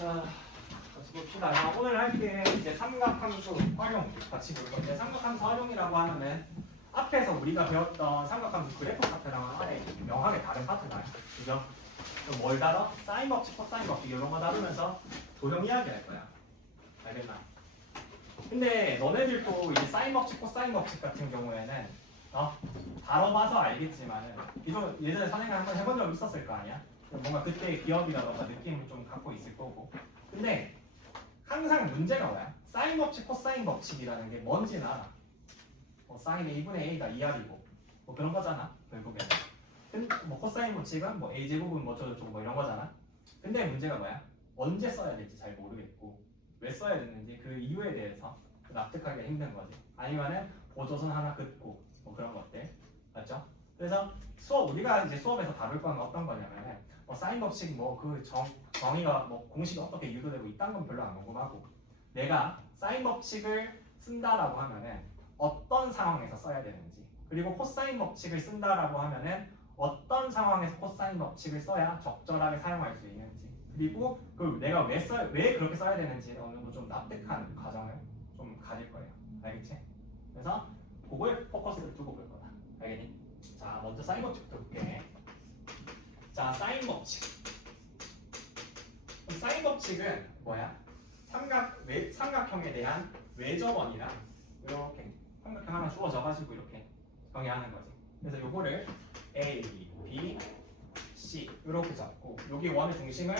자, 같이 봅시다. 오늘 할 게 이제 삼각함수 활용 같이 볼 건데, 삼각함수 활용이라고 하면은 앞에서 우리가 배웠던 삼각함수 그래프 파트랑 아예 명확하게 다른 파트다. 그죠? 그럼 뭘 다뤄? 사인 법칙, 코사인 법칙 이런 거 다루면서 도형 이야기 할 거야. 알겠나? 근데 너네들도 이제 사인 법칙, 코사인 법칙 같은 경우에는 다뤄봐서 알겠지만은 이거 예전에 선생님 한번 해본 적 있었을 거 아니야? 뭔가 그때의 기억이라던가 느낌을 좀 갖고 있을 거고. 근데 항상 문제가 뭐야? 사인 법칙, 코사인 법칙이라는 게 뭔지는 알아. 사인 A분의 A가 2R이고 뭐 그런 거잖아 결국에는. 근데 뭐 코사인 법칙은 뭐 A제곱은 뭐 어쩌고저쩌고 뭐 이런 거잖아. 근데 문제가 뭐야? 언제 써야 될지 잘 모르겠고 왜 써야 되는지 그 이유에 대해서 납득하기가 힘든 거지. 아니면은 보조선 하나 긋고 뭐 그런 것들 맞죠? 그래서 우리가 이제 수업에서 다룰 건 어떤 거냐면은 사인 법칙 뭐 그 정의가 뭐 공식이 어떻게 유도되고 이딴 건 별로 안 궁금하고, 내가 사인 법칙을 쓴다라고 하면은 어떤 상황에서 써야 되는지, 그리고 코사인 법칙을 쓴다라고 하면은 어떤 상황에서 코사인 법칙을 써야 적절하게 사용할 수 있는지, 그리고 그 내가 왜 그렇게 써야 되는지 어느 정도 좀 납득하는 과정을 좀 가질 거예요. 알겠지? 그래서 그거에 포커스를 두고 볼 거다. 알겠니? 자, 먼저 사인 법칙부터 볼게. 자, 사인 법칙. 사인 법칙은 뭐야? 삼각형에 대한 외접원이랑 이렇게 삼각형 하나 주어져가지고 이렇게 정의하는 거지. 그래서 요거를 A, B, C 이렇게 잡고 여기 원의 중심을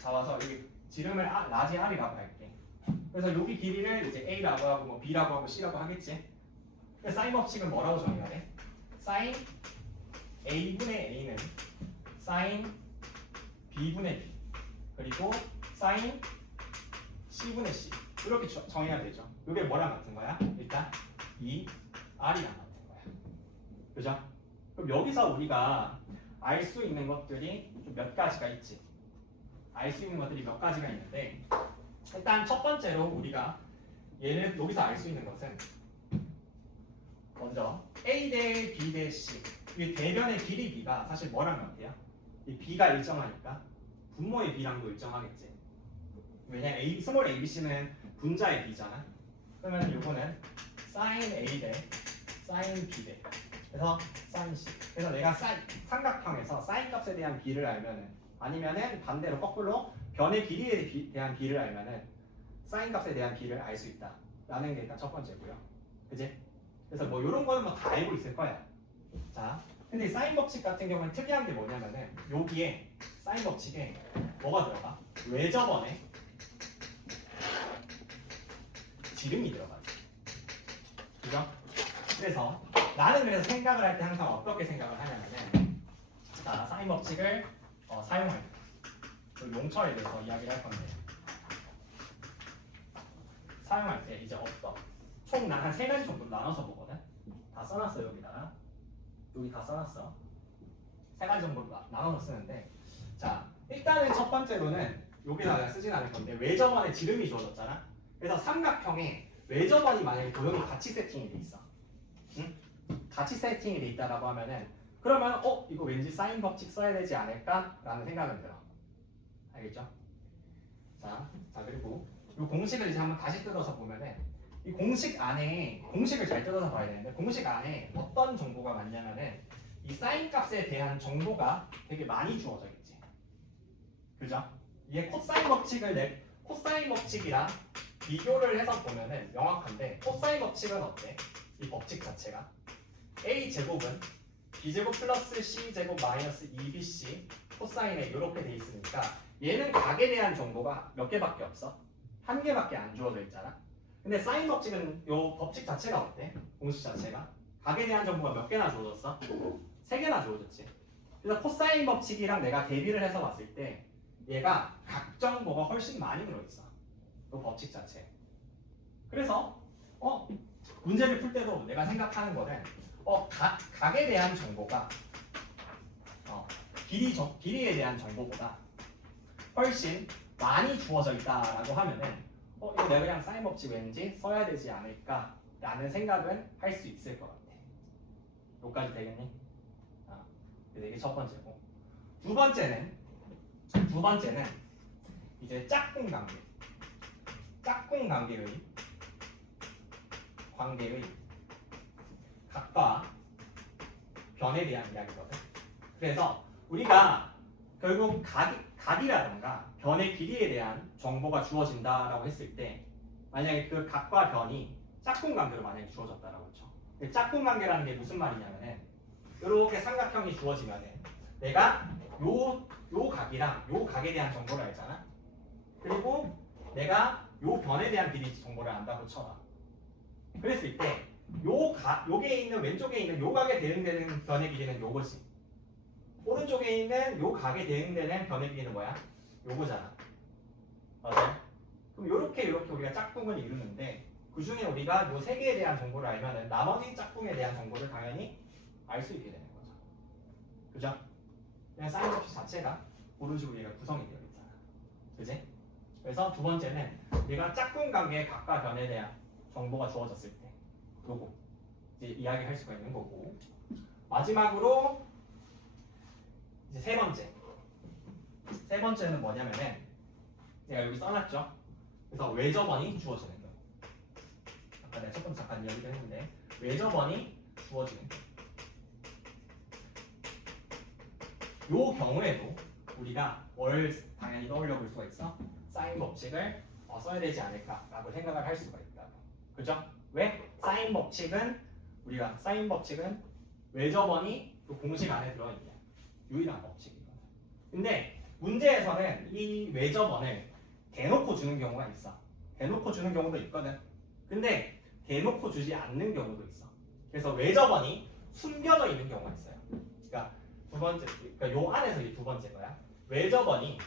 잡아서 여기 지름을 라지 R이라고 할게. 그래서 여기 길이를 이제 A라고 하고 뭐 B라고 하고 C라고 하겠지. 그래서 사인 법칙은 뭐라고 정의해야 돼? 사인 A분의 A는 사인 B분의 B 그리고 사인 C분의 C 이렇게 정의가 되죠. 이게 뭐랑 같은 거야? 일단 이 R이랑 같은 거야. 그죠? 그럼 여기서 우리가 알 수 있는 것들이 좀 몇 가지가 있지. 알 수 있는 것들이 몇 가지가 있는데, 일단 첫 번째로 우리가 얘는 여기서 알 수 있는 것은 먼저 A 대 B 대 C 이 대변의 길이 B가 사실 뭐랑 같아요? 이 B가 일정하니까 분모의 B랑도 일정하겠지. 왜냐 스몰 ABC는 분자의 B잖아. 그러면 요거는 sin A 대 sin B 대 그래서 sin C. 그래서 내가 삼각형에서 sin 값에 대한 B를 알면은, 아니면은 반대로 거꾸로 변의 길이에 대한 B를 알면은 sin 값에 대한 B를 알 수 있다 라는 게 일단 첫 번째고요. 그지? 그래서 뭐 이런 거는 뭐 다 알고 있을 거야. 자, 근데 사인 법칙 같은 경우는 특이한 게 뭐냐면은 여기에 사인 법칙에 뭐가 들어가? 외접원에 지름이 들어가죠. 그죠? 그래서 나는 그래서 생각을 할 때 항상 어떻게 생각을 하냐면은, 자, 사인 법칙을 사용할 때 그 용처에 대해서 이야기를 할 건데, 사용할 때 이제 총 난 한 3가지 정도 나눠서 보거든. 다 써놨어. 여기 다 써놨어. 3가지 정도로 나눠서 쓰는데, 자, 일단은 첫 번째로는 여기다 내가 쓰진 않을 건데 외접원에 지름이 주어졌잖아. 그래서 삼각형에 외접원이 만약에 도형이 같이 세팅이 돼 있어. 응? 같이 세팅이 돼 있다라고 하면은, 그러면 이거 왠지 사인 법칙 써야 되지 않을까라는 생각은 들어. 알겠죠? 자 그리고 이 공식을 이제 한번 다시 뜯어서 보면은, 이 공식 안에 공식을 잘 뜯어서 봐야 되는데, 공식 안에 어떤 정보가 많냐면은 이 사인 값에 대한 정보가 되게 많이 주어져 있지. 그죠? 이게 코사인 법칙이랑 비교를 해서 보면은 명확한데, 코사인 법칙은 어때? 이 법칙 자체가 A 제곱은 B 제곱 플러스 C 제곱 마이너스 2BC 코사인에 이렇게 돼 있으니까 얘는 각에 대한 정보가 몇 개밖에 없어? 한 개밖에 안 주어져 있잖아. 근데 사인 법칙은 요 법칙 자체가 어때? 공식 자체가 각에 대한 정보가 몇 개나 주어졌어? 3개나 주어졌지. 그래서 코사인 법칙이랑 내가 대비를 해서 봤을 때 얘가 각 정보가 훨씬 많이 들어있어. 그 법칙 자체. 그래서 문제를 풀 때도 내가 생각하는 거는 각에 대한 정보가 길이에 대한 정보보다 훨씬 많이 주어져 있다라고 하면은 이거 내가 그냥 사인 법칙 왠지 써야 되지 않을까라는 생각은 할 수 있을 것 같아. 여기까지 되겠니? 그래서 이게 첫 번째고, 두 번째는 이제 짝꿍 관계의 각과 변에 대한 이야기거든. 그래서 우리가 결국 각이라던가 변의 길이에 대한 정보가 주어진다라고 했을 때 만약에 그 각과 변이 짝꿍 관계로 만약에 주어졌다라고 했죠. 짝꿍 관계라는 게 무슨 말이냐면은 이렇게 삼각형이 주어지면은 내가 요 각이랑 요 각에 대한 정보를 알잖아. 그리고 내가 요 변에 대한 비리 정보를 안다고 쳐봐. 그랬을 때 요게 있는 왼쪽에 있는 요 각에 대응되는 변의 길이는 요거지. 오른쪽에 있는 요 각에 대응되는 변의 길이는 뭐야? 요거잖아. 맞아요? 그럼 요렇게 우리가 짝꿍을 이루는데 그 중에 우리가 요 세 개에 대한 정보를 알면은 나머지 짝꿍에 대한 정보를 당연히 알 수 있게 되는 거죠. 그죠? 그냥 사인 법칙 자체가 그런 식으로 얘가 구성이 되어 있잖아. 그지? 그래서 두 번째는 우리가 짝꿍 관계의 각과 변에 대한 정보가 주어졌을 때 요거 이제 이야기할 수가 있는 거고 마지막으로 이제 세 번째는 뭐냐면은 내가 여기 써놨죠. 그래서 외접원이 주어지는 거예요. 아까 내가 첫 번째 잠깐 이야기도 했는데 외접원이 주어지는 거예요. 요 경우에도 우리가 뭘 당연히 떠올려 볼 수가 있어? 사인 법칙을 써야 되지 않을까라고 생각을 할 수가 있다고. 그죠? 왜? 사인 법칙은 외접원이 그 공식 안에 들어있냐 유일한 법칙이거든. 근데 문제에서는 이 외접원을 대놓고 주는 경우가 있어. 대놓고 주는 경우도 있거든. 근데 대놓고 주지 않는 경우도 있어. 그래서 외접원이 숨겨져 있는 경우가 있어요. 그러니까 두 번째, 그러니까 요 안에서 이 두 번째 거야. 외접원이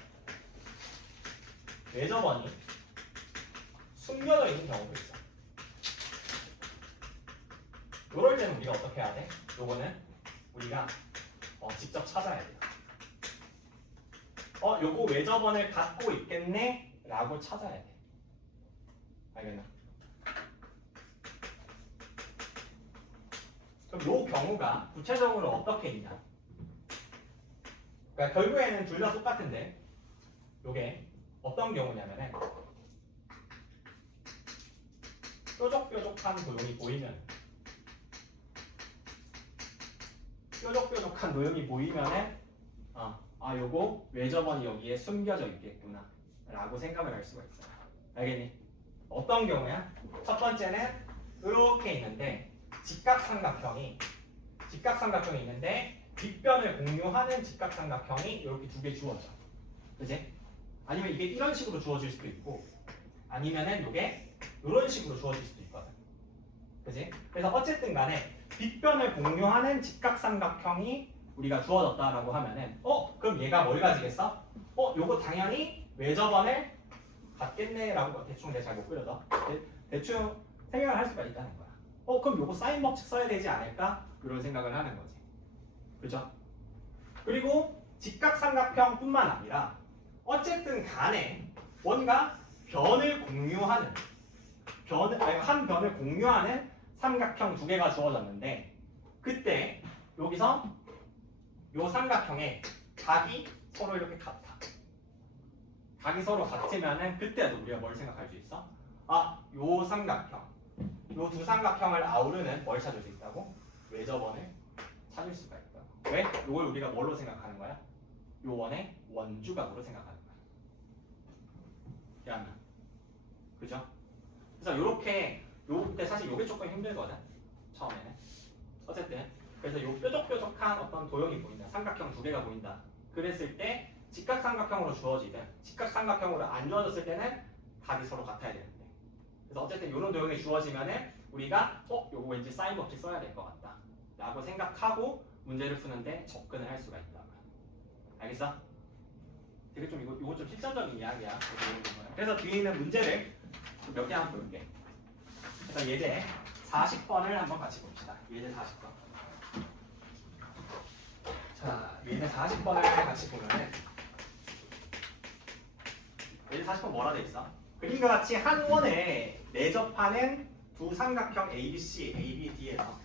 숨겨져 있는 경우도 있어. 요럴 때는 우리가 어떻게 해야 돼? 요거는 우리가 직접 찾아야 돼요. 요거 외접원을 갖고 있겠네? 라고 찾아야 돼. 알겠나? 그럼 요 경우가 구체적으로 어떻게 있냐? 그러니까 결국에는 둘 다 똑같은데 요게 어떤 경우냐면은 뾰족뾰족한 도형이 보이면은 요거 외접원이 여기에 숨겨져 있겠구나 라고 생각을 할 수가 있어요. 알겠니? 어떤 경우야? 첫 번째는 이렇게 있는데 직각삼각형이 있는데 뒷변을 공유하는 직각삼각형이 이렇게 두 개 주어져. 그지? 아니면 이게 이런 식으로 주어질 수도 있고 아니면은 이게 이런 식으로 주어질 수도 있거든. 그지? 그래서 어쨌든 간에 뒷변을 공유하는 직각삼각형이 우리가 주어졌다라고 하면은 그럼 얘가 뭘 가지겠어? 요거 당연히 외접원을 갖겠네라고 대충 내가 잘 못 그려서 대충 생각을 할 수가 있다는 거야. 그럼 요거 사인 법칙 써야 되지 않을까? 이런 생각을 하는 거지. 그죠? 그리고 직각삼각형뿐만 아니라 어쨌든 간에 뭔가 변을 공유하는 한 변을 공유하는 삼각형 두 개가 주어졌는데 그때 여기서 요 삼각형의 각이 서로 이렇게 같아. 각이 서로 같으면은 그때도 우리가 뭘 생각할 수 있어? 요 삼각형, 요 두 삼각형을 아우르는 뭘 찾을 수 있다고? 외접원을 찾을 수가 있다고. 왜? 요걸 우리가 뭘로 생각하는 거야? 요 원의 원주각으로 생각하는 거야. 기억나? 그죠? 그래서 요렇게 요때 사실 요게 조금 힘들거든. 처음에는. 어쨌든 그래서 요 뾰족뾰족한 어떤 도형이 보인다. 삼각형 두 개가 보인다. 그랬을 때 직각삼각형으로 주어지든 직각삼각형으로 안 주어졌을 때는 각이 서로 같아야 되는데. 그래서 어쨌든 요런 도형이 주어지면은 우리가 요거 왠지 사인 법칙 써야 될 것 같다. 라고 생각하고 문제를 푸는데 접근을 할 수가 있다. 알겠어? 되게 좀 이거 좀 실전적인 이야기야. 그래서 뒤에 있는 문제를 몇 개 한번 볼게. 그래서 예제 40번을 한번 같이 봅시다. 예제 40번. 자, 예제 40번을 같이 보면은 예제 40번 뭐라 돼 있어? 그림과 같이 한 원에 내접하는 두 삼각형 ABC, ABD에서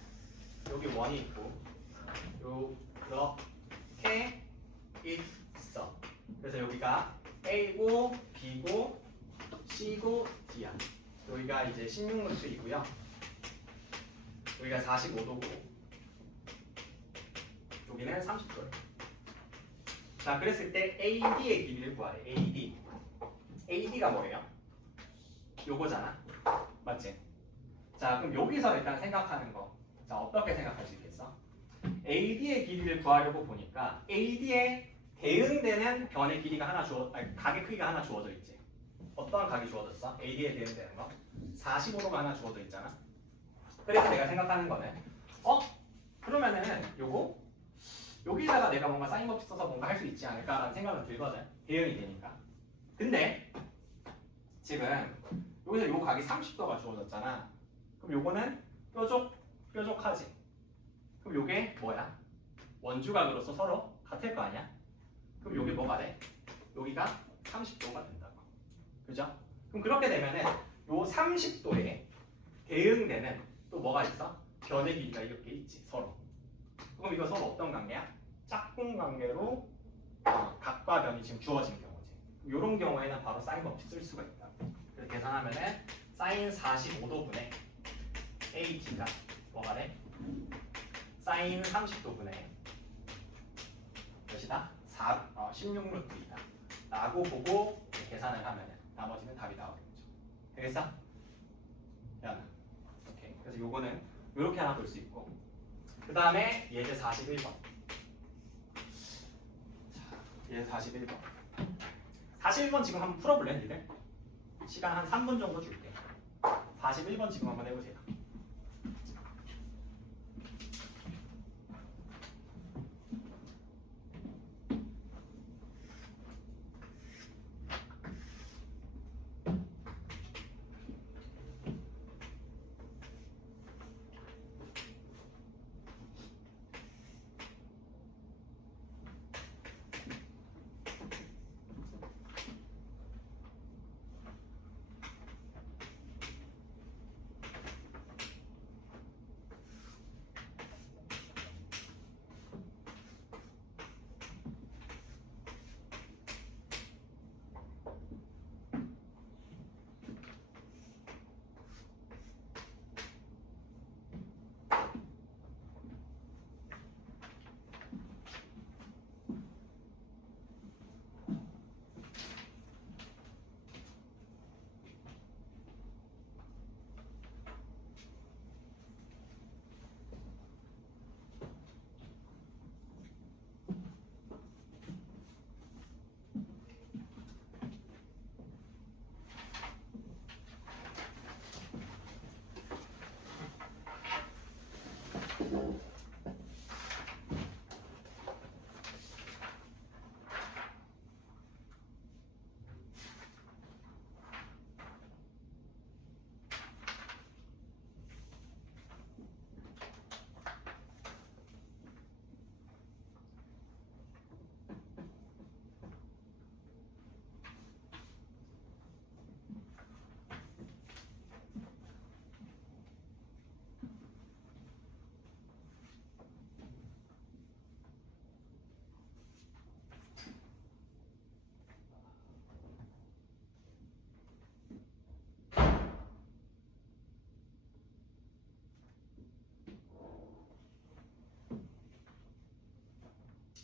여기 원이 있고 이렇게 있어. 그래서 여기가 A고 B고 C고 D야. 여기가 이제 16루트이고요. 여기가 45도고 여기는 30도예요. 자, 그랬을 때 AD의 길이를 구하래. AD. AD가 뭐예요? 요거잖아. 맞지? 자, 그럼 여기서 일단 생각하는 거. 자, 어떻게 생각할 수 있겠어? AD의 길이를 구하려고 보니까 AD에 대응되는 변의 길이가 하나 각의 크기가 하나 주어져 있지. 어떤 각이 주어졌어? AD에 대응되는 거? 45도가 하나 주어져 있잖아. 그래서 내가 생각하는 거는 그러면은 요거 여기다가 내가 뭔가 사인 법칙 써서 뭔가 할 수 있지 않을까라는 생각은 들거든. 대응이 되니까. 근데 지금 여기서 요 각이 30도가 주어졌잖아. 그럼 요거는 뾰족하지. 그럼 요게 뭐야? 원주각으로서 서로 같을 거 아니야? 그럼 요게 뭐가 돼? 여기가 30도가 된다고. 그죠? 그럼 그렇게 되면은 요 30도에 대응되는 또 뭐가 있어? 변의 길이가 이렇게 있지 서로. 그럼 이거 서로 어떤 관계야? 짝꿍 관계로 각과 변이 지금 주어진 경우지. 이런 경우에는 바로 사인 법칙 쓸 수가 있다. 그래서 계산하면은 사인 45도분의 AT가 뭐가 돼? 사인 30도분의 몇이다? 16루트이다. 라고 보고 계산을 하면은 나머지는 답이 나오겠죠. 되겠어? 야, 오케이. 그래서 요거는 이렇게 하나 볼 수 있고. 그 다음에 예제 41번. 예제 41번. 41번 지금 한번 풀어볼래, 니들? 시간 한 3분 정도 줄게. 41번 지금 한번 해보세요.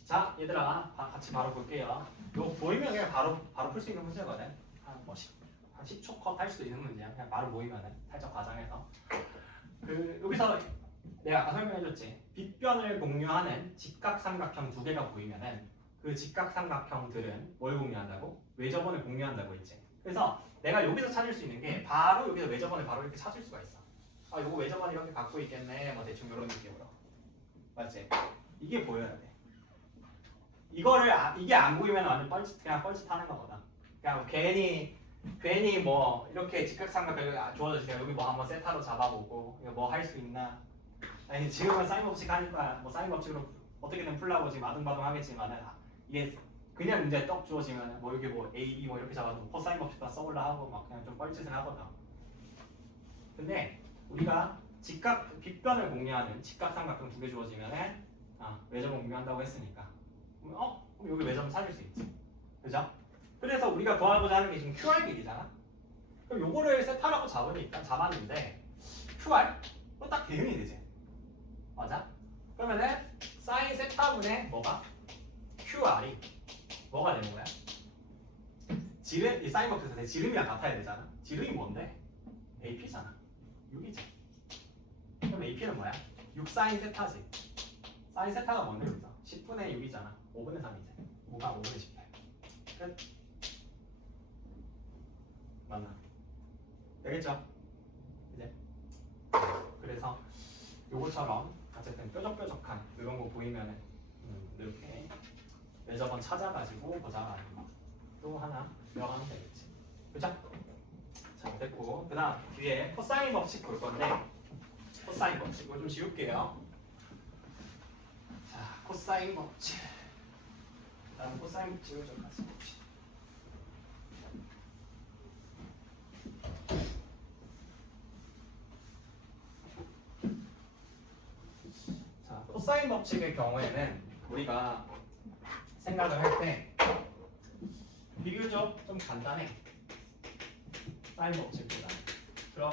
자, 얘들아, 같이 바로 볼게요. 이거 보이면 그냥 바로 풀 수 있는 문제거든. 한 10초 컷 할 수 있는 문제야. 그냥 바로 보이면은 살짝 과장해서. 여기서 내가 아까 설명해줬지. 빗변을 공유하는 직각삼각형 두 개가 보이면은 그 직각삼각형들은 뭘 공유한다고? 외접원을 공유한다고 했지. 그래서 내가 여기서 찾을 수 있는 게 바로 여기서 외접원을 바로 이렇게 찾을 수가 있어. 아, 요거 외접원 이렇게 갖고 있겠네. 뭐 대충 이런 느낌으로. 맞지? 이게 보여야 돼. 이게 안 보이면 완전 그냥 뻘짓하는 거거든. 그냥 괜히 뭐 이렇게 직각삼각형이 주어졌어요. 여기 뭐 한번 세타로 잡아보고 이거 뭐 할 수 있나? 아니 지금은 사인 법칙 하니까 뭐 사인 법칙으로 어떻게든 풀라고 지금 아둥바둥 하겠지만은 이게 그냥 문제 떡 주어지면 뭐 이게 뭐 A, B 뭐 이렇게 잡아서 코사인 법칙 다 써볼라 하고 막 그냥 좀 뻘짓을 하거든. 근데 우리가 빗변을 공유하는 직각삼각형 두 개 주어지면은 외접을 공유한다고 했으니까. 그럼 여기 외점 찾을 수 있지. 그죠? 그래서 우리가 구하고자 하는 게 지금 QR 길이잖아. 그럼 요거를 세타라고 잡았는데 QR? 그럼 딱 대응이 되지. 맞아? 그러면은 사인 세타분의 뭐가? QR이 뭐가 되는 거야? 지름, 이 사인 버튼에서 지름이랑 같아야 되잖아. 지름이 뭔데? AP잖아. 6이지. 그럼 AP는 뭐야? 6 사인 세타지. 사인 세타가 뭔데 여기서? 10분의 6이잖아. 5분의 3이지. 5가 5분의 18. 끝. 맞나? 되겠죠? 이제. 그래서 요거처럼 어쨌든 뾰족뾰족한 이런 거 보이면은 이렇게 매저번 찾아가지고 보자가 아니고 또 하나 들어가면 되겠지. 그죠? 자, 됐고 그 다음 뒤에 코사인 법칙 볼 건데 코사인 법칙 이거 좀 지울게요. 자, 코사인 법칙. 다음 코사인 법칙을 좀 같이 봅시다. 자, 코사인 법칙의 경우에는 우리가 생각을 할 때 비교적 좀 간단해. 사인 법칙보다. 그럼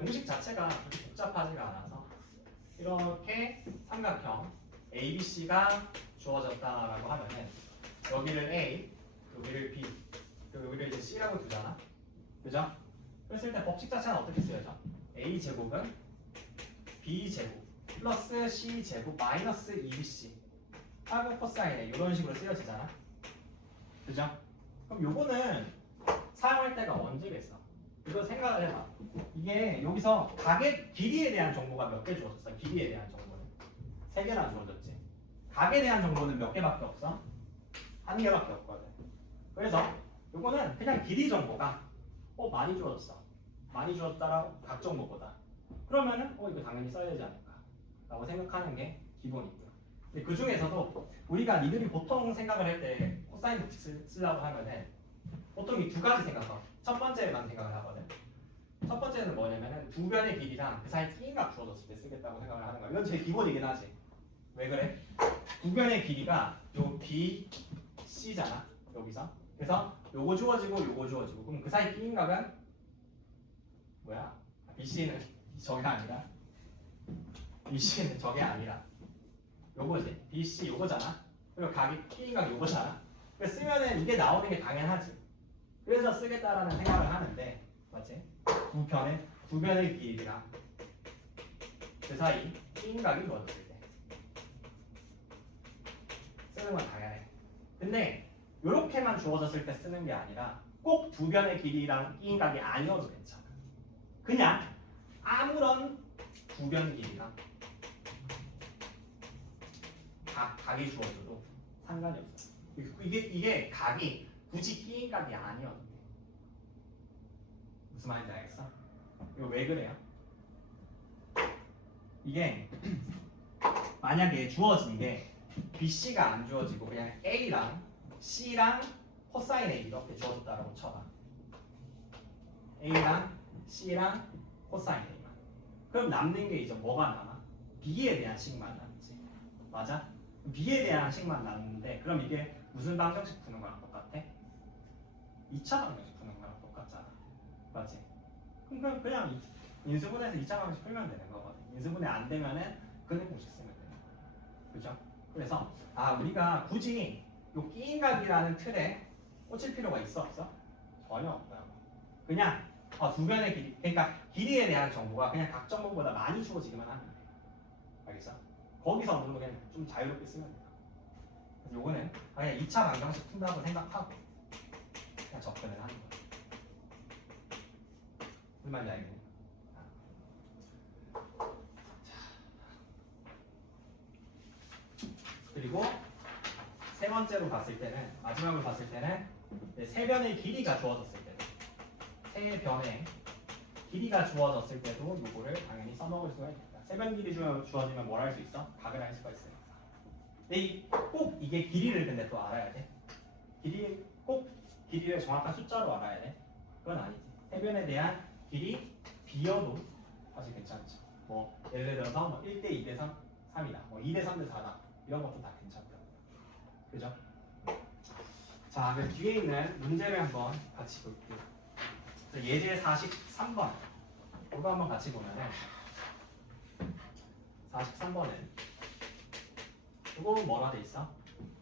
공식 자체가 그렇게 복잡하지가 않아서 이렇게 삼각형 ABC가 주어졌다라고 하면은 여기를 A, 여기를 B, 그리고 여기를 이제 C라고 두잖아. 그죠? 그랬을 때 법칙 자체는 어떻게 쓰여져? A 제곱은 B 제곱 플러스 C 제곱 마이너스 2BC 하고 코사인에 이런 식으로 쓰여지잖아. 그죠? 그럼 요거는 사용할 때가 언제겠어? 이거 생각을 해봐. 이게 여기서 각의 길이에 대한 정보가 몇 개 주어졌어? 길이에 대한 정보는 3개나 주어졌지. 각에 대한 정보는 몇 개밖에 없어? 1개밖에 없거든. 그래서 요거는 그냥 길이 정보가 많이 주어졌어. 많이 주었다라고 각 정보보다. 그러면은 이거 당연히 써야 되지 않을까? 라고 생각하는 게 기본이고요. 근데 그 중에서도 우리가 니들이 보통 생각을 할 때 코사인 법칙 쓰려고 하면은 보통 이 두 가지 생각하고 첫 번째만 생각을 하거든. 첫 번째는 뭐냐면은 두 변의 길이랑 그 사이 끼인값 주어졌을 때 쓰겠다고 생각을 하는 거야. 이건 제일 기본이긴 하지. 왜 그래? 두 변의 길이가 요 B, C잖아. 여기서. 그래서 요거 주어지고 요거 주어지고 그럼 그 사이 끼인값은 뭐야? BC는 저게 아니라 BC는 저게 아니라 요거지. BC 요거잖아. 그리고 각이 끼인값 요거잖아. 그래서 쓰면은 이게 나오는 게 당연하지. 그래서 쓰겠다라는 생각을 하는데, 맞지? 두 변의 길이랑 그 사이 끼인각이 주어졌을 때 쓰는 건 당연해. 근데 이렇게만 주어졌을 때 쓰는 게 아니라 꼭 두 변의 길이랑 끼인각이 아니어도 괜찮아. 그냥 아무런 두 변 길이랑 각이 주어져도 상관이 없어. 이게 각이 굳이 끼인각이 아니어도 돼. 무슨 말인지 알겠어? 이거 왜 그래요? 이게 만약에 주어진 게 BC가 안 주어지고 그냥 A랑 C랑 코사인 A 이렇게 주어졌다라고 쳐봐. A랑 C랑 코사인 A만. 그럼 남는 게 이제 뭐가 남아? B에 대한 식만 남지. 맞아? B에 대한 식만 남는데 그럼 이게 무슨 방정식 푸는 거랑 똑같아? 2차 방정식 푸는 거랑 똑같잖아. 맞지? 그럼 그냥 인수분해에서 2차 방정식 풀면 되는 거거든. 인수분해 안 되면은 근해 공식 쓰면 되는 거야. 그죠? 그래서 우리가 굳이 요 끼인각이라는 틀에 꽂힐 필요가 있어 없어? 전혀 없고요. 그냥 두 변의 길이, 그러니까 길이에 대한 정보가 그냥 각 정보보다 많이 주어지기만 하면 돼. 알겠어? 거기서 어느 정도 그냥 좀 자유롭게 쓰면 돼요. 그래서 요거는 그냥 2차 방정식 푼다고 생각하고 그냥 접근을 하는 거야. 무슨 말인지 알겠네. 그리고 세 번째로 봤을 때는 마지막으로 봤을 때는 세 변의 길이가 주어졌을 때도 세 변의 길이가 주어졌을 때도 요거를 당연히 써먹을 수가 있다. 세 변 길이 주어지면 뭘 할 수 있어? 각을 할 수가 있으니까. 근데 꼭 이게 길이를 근데 또 알아야 돼. 꼭 길이를 정확한 숫자로 알아야 돼. 그건 아니지. 세 변에 대한 길이 B여도 사실 괜찮지. 뭐 예를 들어서 뭐 1대 2대 3이다. 뭐 2대 3대 4다. 이런 것도 다 괜찮다. 그죠? 자, 그래서 뒤에 있는 문제를 한번 같이 볼게요. 예제 43번. 이거 한번 같이 보면은 43번은 이거 뭐라 돼 있어?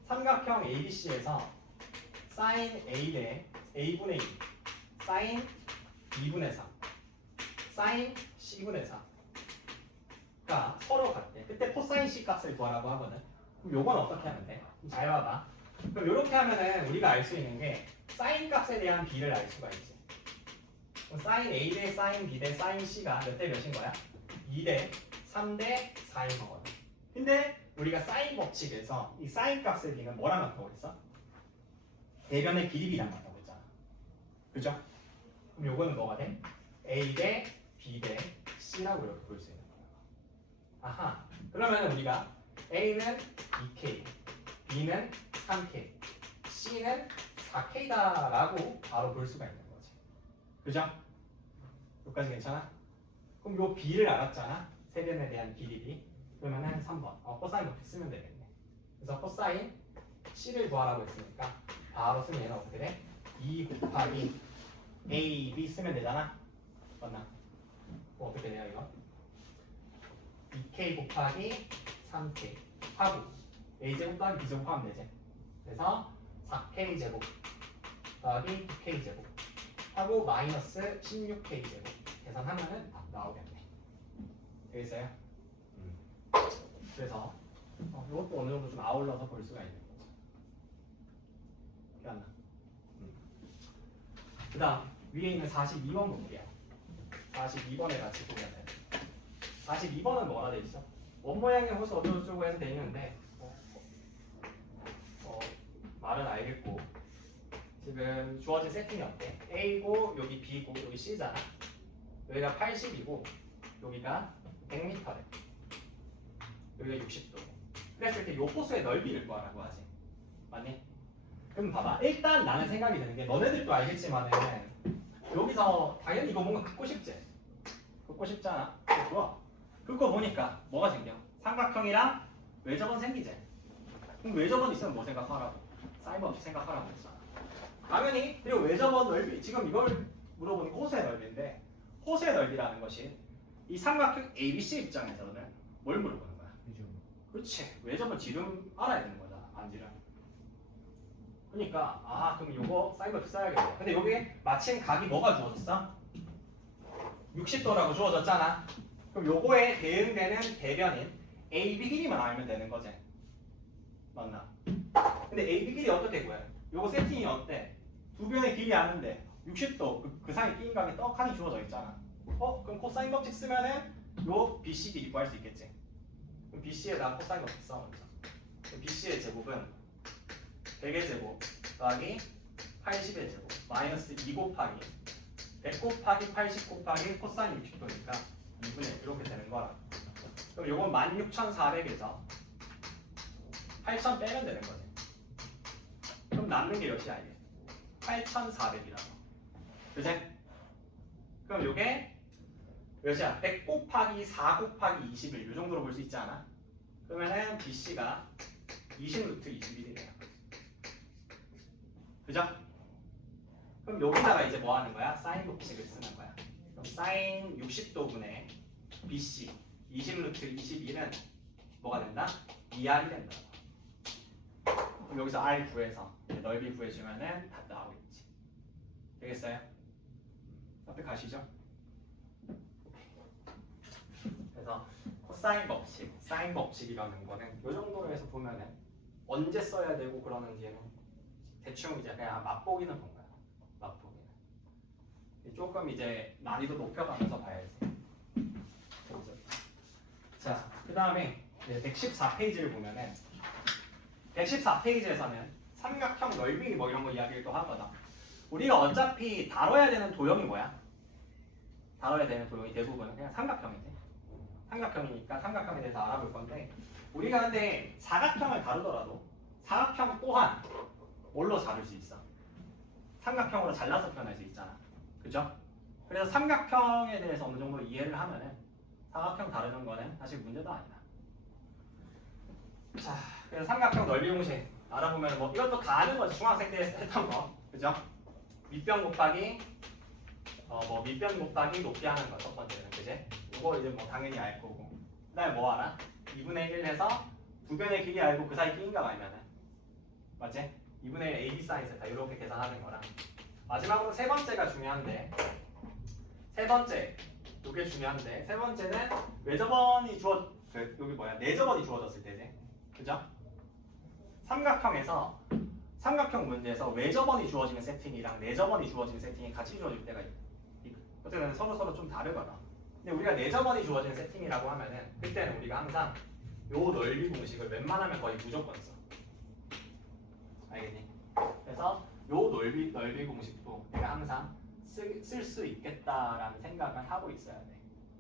삼각형 ABC에서 sin A 대 A분의 2, sin B분의 3, sin C분의 4가 서로 같대. 그때 코사인 C 값을 구하라고 하거든. 그럼 요건 어떻게 하면 돼? 잘 봐봐. 그럼 이렇게 하면은 우리가 알 수 있는 게 sin 값에 대한 B를 알 수가 있지. 그럼 sin A 대 sin B 대 sin C가 몇 대 몇인 거야? 2대 3대 4인 거거든. 근데 우리가 sin 법칙에서 이 sin 값의 B가 뭐랑 같다고 그랬어? 대변의 길이랑 같다고 했잖아. 그죠? 그럼 요거는 뭐가 돼? A 대 B 대 C라고 이렇게 볼 수 있는 거야. 아하. 그러면 우리가 A는 2K, B는 3K, C는 4K다라고 바로 볼 수가 있는 거지. 그죠? 여기까지 괜찮아? 그럼 요 B를 알았잖아. 세변에 대한 길이. 그러면은 3번. 코사인 법칙 쓰면 되겠네. 그래서 코사인 C를 구하라고 했으니까 바로 쓰면 얘는 어떻게 돼? 2 곱하기 A, B 쓰면 되잖아. 맞나? 어떻게 돼요 이거? 2K 곱하기 3K 하고 A제곱 더하기 B제곱 하면 되지. 그래서 4K제곱 더하기 9K제곱 하고 마이너스 16K제곱 계산하면은 답 나오겠네. 되겠어요? 그래서 이것도 어느 정도 좀 아울러서 볼 수가 있는 거죠. 기억나? 그 다음 위에 있는 42번 볼게요. 42번에 같이 보면은 42번은 뭐라 돼 있어? 원모양의 호수 어쩌고저쩌고 해서 돼 있는데 말은 알겠고 지금 주어진 세팅이 어때? A고 여기 B고 여기 C잖아. 여기가 80이고 여기가 100m래. 여기가 60도. 그랬을 때 요 호수의 넓이를 구하라고 하지. 맞니? 그럼 봐봐. 일단 나는 생각이 드는 게 너네들도 알겠지만은 여기서 당연히 이거 뭔가 긋고 싶지? 긋고 싶잖아. 그거 긋고 보니까 뭐가 생겨? 삼각형이랑 외접은 생기지? 그럼 외접은 있으면 뭐 생각하라고? 사인 법칙 생각하라고 했잖아. 당연히 그리고 외접은 넓이 지금 이걸 물어보는 호수의 넓이인데 호수의 넓이라는 것이 이 삼각형 ABC 입장에서는 뭘 물어보는 거야? 그렇지. 외접은 지름 알아야 되는 거잖아. 안 지름. 그러니까 그럼 요거 사인 법칙 써야겠네. 근데 여기에 마침 각이 뭐가 주어졌어? 60도라고 주어졌잖아. 그럼 요거에 대응되는 대변인 AB 길이만 알면 되는 거지. 맞나? 근데 AB 길이 어떻게 구해? 요거 세팅이 어때? 두 변의 길이 아는데 60도 그 사이 끼인 각이 떡하니 주어져 있잖아. 그럼 코사인 법칙 쓰면은 요 BC 길이 구할 수 있겠지. 그럼 BC에다 코사인 법칙 써 먼저. BC의 제곱은 100의 제곱 더하기 80의 제곱 마이너스 2 곱하기 100 곱하기 80 곱하기 코사인 60도니까 2분의 1 이렇게 되는 거라. 그럼 요건 16,400에서 8,000 빼면 되는 거지. 그럼 남는 게 몇이야 이게? 8,400이라고. 그치? 그럼 요게 몇이야? 100 곱하기 4 곱하기 21 이 정도로 볼 수 있지 않아? 그러면은 BC가 20루트 21이래요. 그죠? 그럼 여기다가 이제 뭐 하는 거야? 사인 법칙을 쓰는 거야. 그럼 사인 60도분의 BC 20루트 21은 뭐가 된다? 2R이 된다. 그럼 여기서 R 구해서 넓이 구해주면은 답 나오겠지. 되겠어요? 앞에 가시죠. 그래서 코사인 법칙, 사인 법칙이라는 거는 이 정도로 해서 보면은 언제 써야 되고 그러는지는 대충 이제 그냥 맛보기는 본 거야. 맛보기는. 조금 이제 난이도 높여가면서 봐야지. 자, 그 다음에 114페이지를 보면은 114페이지에서는 삼각형 넓이 뭐 이런 거 이야기를 또 하거든. 우리가 어차피 다뤄야 되는 도형이 뭐야? 다뤄야 되는 도형이 대부분은 그냥 삼각형이지. 삼각형이니까 삼각형에 대해서 알아볼 건데 우리가 근데 사각형을 다루더라도 사각형 또한 뭘로 다룰 수 있어? 삼각형으로 잘라서 표현할 수 있잖아. 그죠? 그래서 삼각형에 대해서 어느 정도 이해를 하면은 사각형 다루는 거는 사실 문제도 아니다. 자, 그래서 삼각형 넓이 공식 알아보면 뭐 이것도 다 아는 거지. 중학생 때 했던 거. 그죠? 밑변 곱하기 뭐 밑변 곱하기 높이 하는 거 첫 번째는. 그지? 이거 이제 뭐 당연히 알 거고. 그다음에 뭐 알아? 2분의 1 해서 두 변의 길이 알고 그 사이 끼인가 말면은. 맞지? 2분의 1 AB 사인 세타 이렇게 계산하는 거랑. 마지막으로 세 번째가 중요한데. 세 번째. 이게 중요한데. 세 번째는 외접원이 여기 뭐야? 내접원이 주어졌을 때지. 그죠? 삼각형 문제에서 외접원이 주어지는 세팅이랑 내접원이 주어지는 세팅이 같이 주어질 때가 어쨌든 서로 좀 다르거든. 근데 우리가 내접원이 주어지는 세팅이라고 하면은 그때는 우리가 항상 요 넓이 공식을 웬만하면 거의 무조건 써. 알겠니? 그래서 요 넓이 공식도 내가 항상 쓸 수 있겠다라는 생각을 하고 있어야 돼.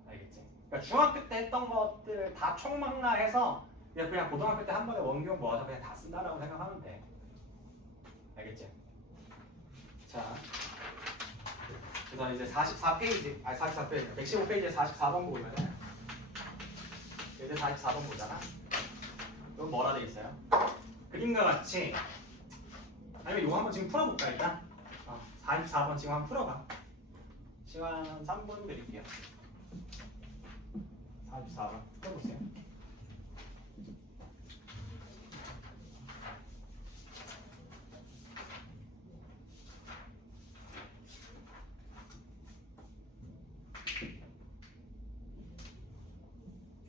알겠지? 그러니까 중학교 때 했던 것들 다 총망라해서 그냥 고등학교 때 한 번에 원경 모아서 그냥 다 쓴다라고 생각하면 돼. 알겠지? 자, 그래서 이제 44페이지, 115페이지에 44번 보면은 이제 44번 보잖아. 그럼 뭐라 돼 있어요? 그림과 같이 아니면 이거 한번 지금 풀어볼까 일단? 44번 지금 한번 풀어봐. 시간 3분 드릴게요. 44번 풀어보세요.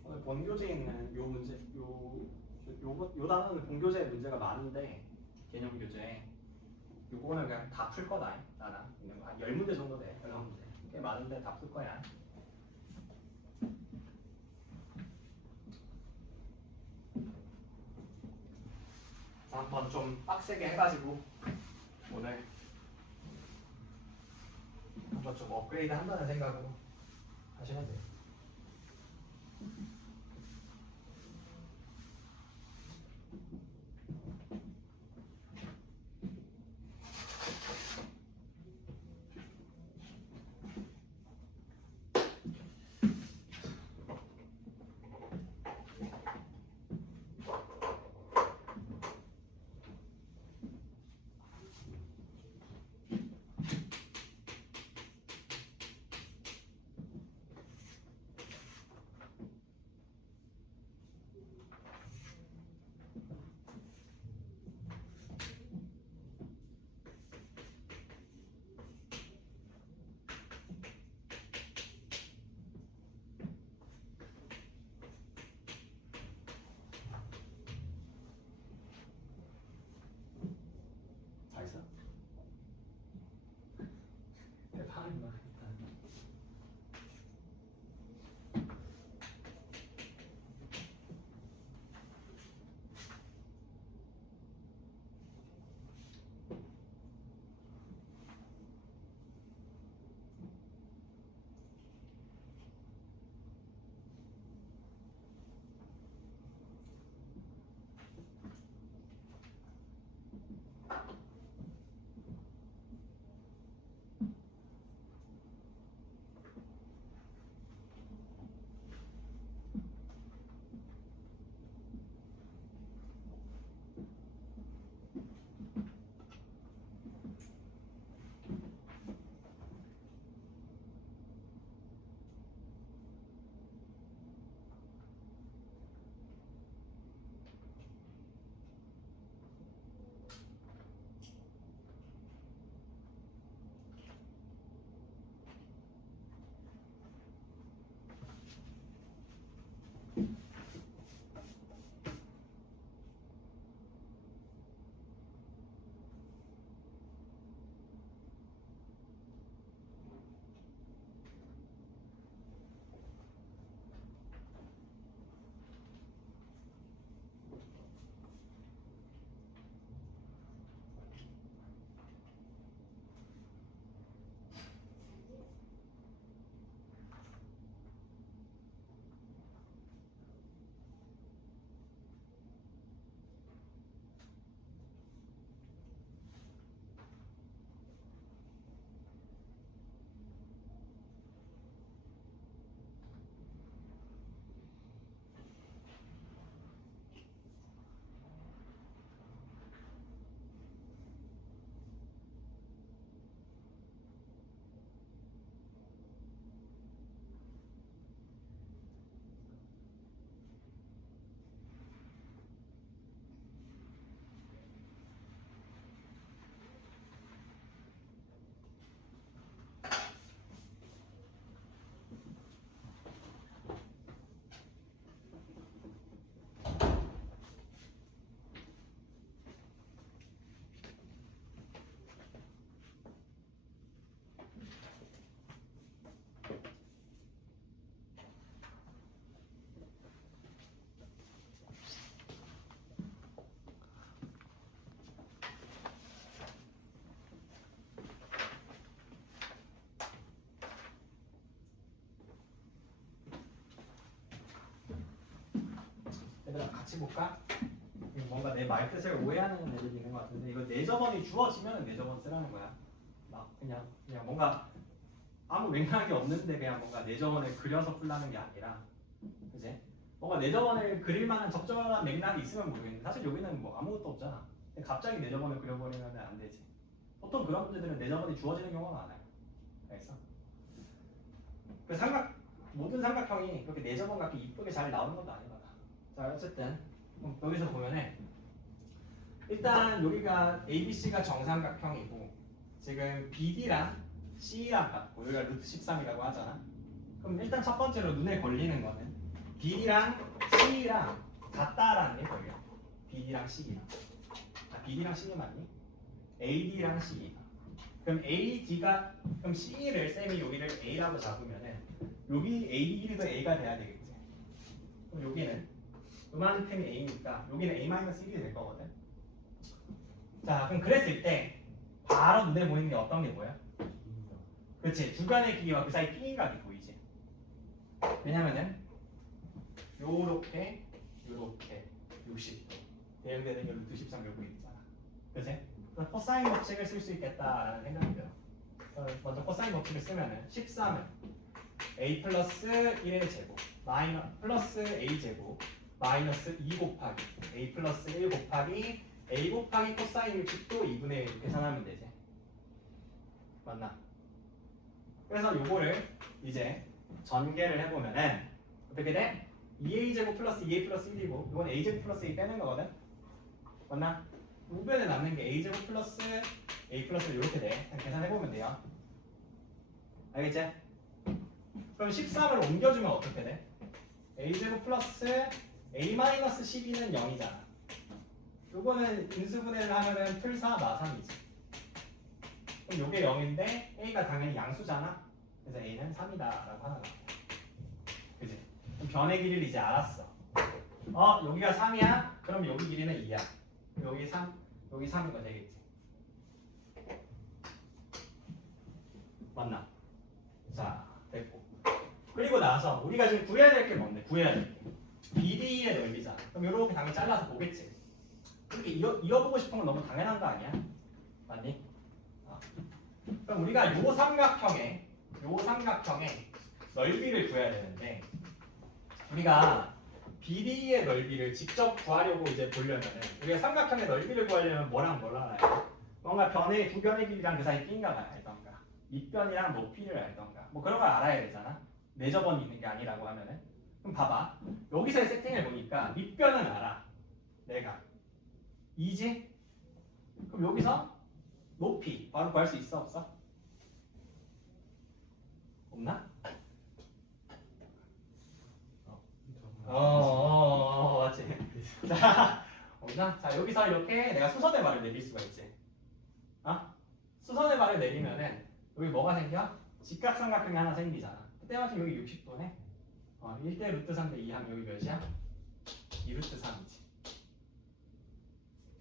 오늘 본교재에 있는 요 문제, 요 단어는 본교재 문제가 많은데 개념 교재. 요거는 그냥 다 풀 거다. 나랑 한 10문제 정도 돼. 11문제. 꽤 많은데 다 풀 거야. 한번 좀 빡세게 해가지고 오늘 한번 좀 업그레이드 한다는 생각으로 하시면 돼요. 다 있어? 대박이다. 얘들아 같이 볼까? 뭔가 내 말 뜻을 오해하는 애들이 있는 것 같은데 이거 내저번이 주어지면 내저번 쓰라는 거야. 막 그냥 뭔가 아무 맥락이 없는데 그냥 뭔가 내저번을 그려서 풀라는 게 아니라, 그지? 뭔가 내저번을 그릴 만한 적절한 맥락이 있으면 모르겠는데 사실 여기는 뭐 아무것도 없잖아. 근데 갑자기 내저번을 그려버리면 안 되지. 보통 그런 문제들은 내저번이 주어지는 경우가 많아요. 알겠어? 그 모든 삼각형이 그렇게 내저번 같게 이쁘게 잘 나오는 것도 아니거든. 자, 어쨌든 여기서 보면은 일단 여기가 ABC가 정삼각형이고 지금 BD랑 C랑 같고 여기가 루트 13이라고 하잖아. 그럼 일단 첫 번째로 눈에 걸리는 거는 BD랑 C랑 같다라는 게 걸려. BD랑 C랑. BD랑 C는 맞니? AD랑 C. 그럼 AD가 그럼 C를 쌤이 여기를 A라고 잡으면은 여기 AD도 A가 돼야 되겠지. 그럼 여기는 요만큼이 A니까 여기는 A-1이 될 거거든. 자, 그럼 그랬을 때 바로 눈에 보이는 게 어떤 게 보여? 그렇지. 주변의 길이와 그 사이 띵각이 보이지. 왜냐면은 요렇게 60도 대응되는 게 루트 13 여기 있잖아. 그치? 그래서 코사인 법칙을 쓸 수 있겠다라는 생각이 들어. 먼저 코사인 법칙을 쓰면은 13은 a 플러스 1의 제곱 플러스 a 제곱 마이너스 2 곱하기 a 플러스 1 곱하기 a 곱하기 코사인 60도 2분의 1 계산하면 되지. 맞나? 그래서 요거를 이제 전개를 해보면은 어떻게 돼? 2a 제곱 플러스 2a 플러스 1이고 이건 a 제곱 플러스 2 빼는 거거든? 맞나? 우변에 남는 게 a 제곱 플러스 a 플러스 이렇게 돼. 그냥 계산해보면 돼요. 알겠지? 그럼 13을 옮겨주면 어떻게 돼? a 제곱 플러스 a 마이너스 12는 0이잖아. 요거는 인수분해를 하면은 풀4 마3이지. 그럼 요게 0인데 a가 당연히 양수잖아. 그래서 a는 3이다 라고 하는 거야. 그치? 그럼 변의 길이를 이제 알았어. 여기가 3이야? 그럼 여기 길이는 2야. 여기 3, 여기 3이가 되겠지. 맞나? 자, 됐고. 그리고 나서 우리가 지금 구해야 될 게 뭔데? 구해야 될 게. BD의 넓이잖아. 그럼 이렇게 당연히 잘라서 보겠지. 이렇게 이어보고 싶은 건 너무 당연한 거 아니야? 맞니? 그럼 우리가 요 삼각형의 넓이를 구해야 되는데 우리가 BD의 넓이를 직접 구하려고 이제 보려면은 우리가 삼각형의 넓이를 구하려면 뭐랑 알아야 돼? 뭔가 두 변의 길이랑 그 사이 낀가가 알던가 밑변이랑 높이를 알던가 뭐 그런 걸 알아야 되잖아. 내저번이 있는 게 아니라고 하면은. 그럼 봐봐. 여기서의 세팅을 보니까 밑변은 알아. 내가. 이지? 그럼 여기서 높이 바로 구할 수 있어 없어? 없나? 맞지. 자, 없나? 자, 여기서 이렇게 내가 수선의 말을 내릴 수가 있지. 수선의 말을 내리면은 여기 뭐가 생겨? 직각삼각형이 하나 생기잖아. 그때마침 여기 60도네. 1대 루트 3대 2 하면 여기 몇이야? 2 루트 3이지.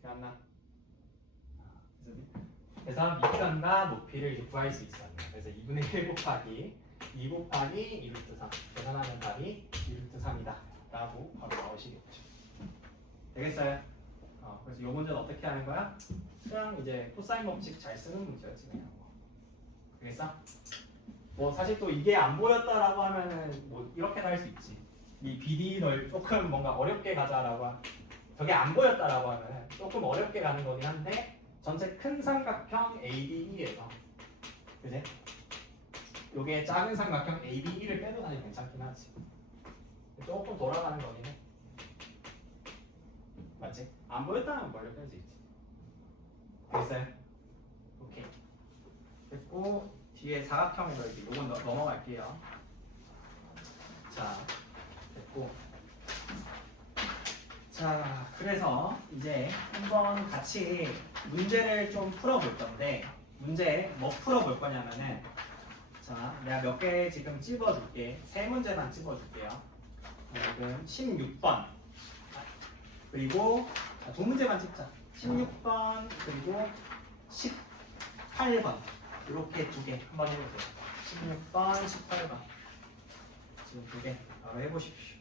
기억나? 그래서 밑변과 높이를 이제 구할 수 있어요. 그래서 2분의 1 곱하기 2 곱하기 2 루트 3 계산하면 답이 2 루트 3이다 라고 바로 나오시겠죠. 되겠어요? 그래서 이 문제는 어떻게 하는 거야? 그냥 이제 코사인 법칙 잘 쓰는 문제였지 그냥. 되겠어? 뭐 사실 또 이게 안 보였다라고 하면은 뭐 이렇게도 할 수 있지. 이 BD를 조금 뭔가 어렵게 가자라고 저게 안 보였다라고 하면은 조금 어렵게 가는 거긴 한데 전체 큰 삼각형 ABE에서 그지? 요게 작은 삼각형 ABE를 빼도 사실 괜찮긴 하지. 조금 돌아가는 거긴 해. 맞지? 안 보였다면 멀리 뺄 수 있지. 됐어요? 오케이. 됐고 뒤에 사각형의 넓이 요건 넘어갈게요. 자, 됐고. 자, 그래서 이제 한번 같이 문제를 좀 풀어볼 건데 문제 뭐 풀어볼 거냐면은 자, 내가 몇 개 지금 찝어줄게. 세 문제만 찝어줄게요. 지금 16번 그리고 두 문제만 찍자. 16번 그리고 18번 이렇게 두 개 한번 해보세요. 16번, 18번 지금 두 개 바로 해보십시오.